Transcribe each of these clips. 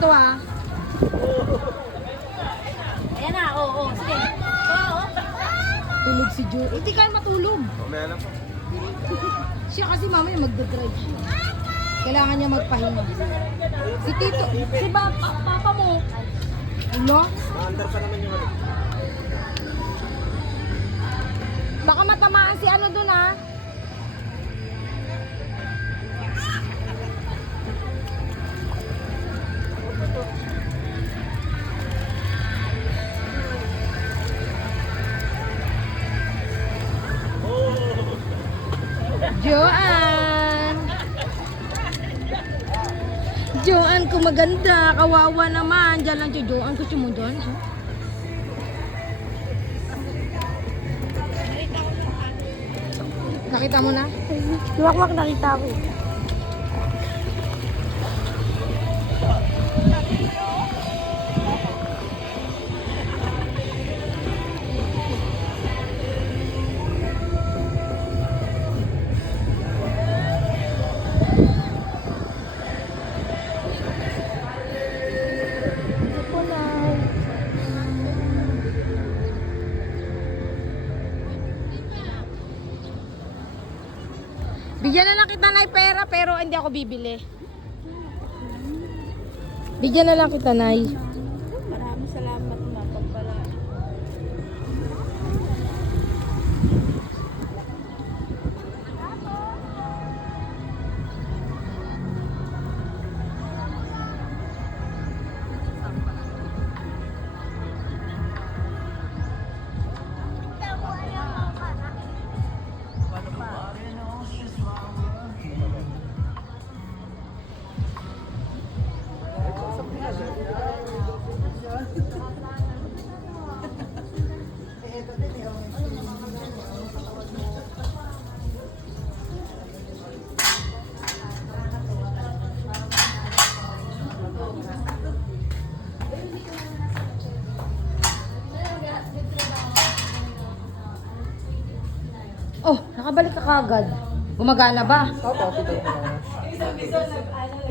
to ha. Ayan na, oo, sige. Oo. Tulog si Jo. Hindi kaya matulog. Mamaya na po. Siya kasi mamaya magdadrive siya. Kailangan niya magpahinga. Si Tito, si Papa mo. Ulo? Maandar pa naman yung ano. Baka matamaan si ano dun ha. Joan! Joan, kung maganda, kawawa naman. Diyan lang siya, Joan. Gusto mo dyan? Ha? Nakita mo na? Luwak-wak nakita ko. Bigyan na lang kita ng pera pero hindi ako bibili. Bigyan na lang kita, Nay. Maraming salamat na pagpala. Oh, nakabalik ka kagad. Gumagana ba? Opo, pito ko na.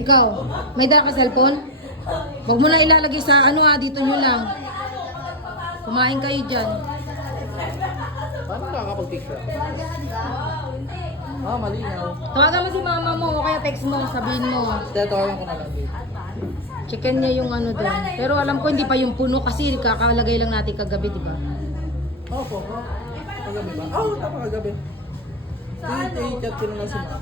Ikaw, may dala ka cellphone? Huwag mo na ilalagay sa ano ha, dito nyo lang. Kumain kayo dyan. Paano nakakapag-picture? Ah, malinaw. Tawagan mo si mama mo o kaya text mo, sabihin mo. Tatawagan ko na lang dito. Checkin niya yung ano doon. Pero alam ko hindi pa yung puno kasi kakalagay lang natin kagabi, di ba? Opo. Kagabi ba? Oo, tama kagabi. I-chat ko na lang si mama.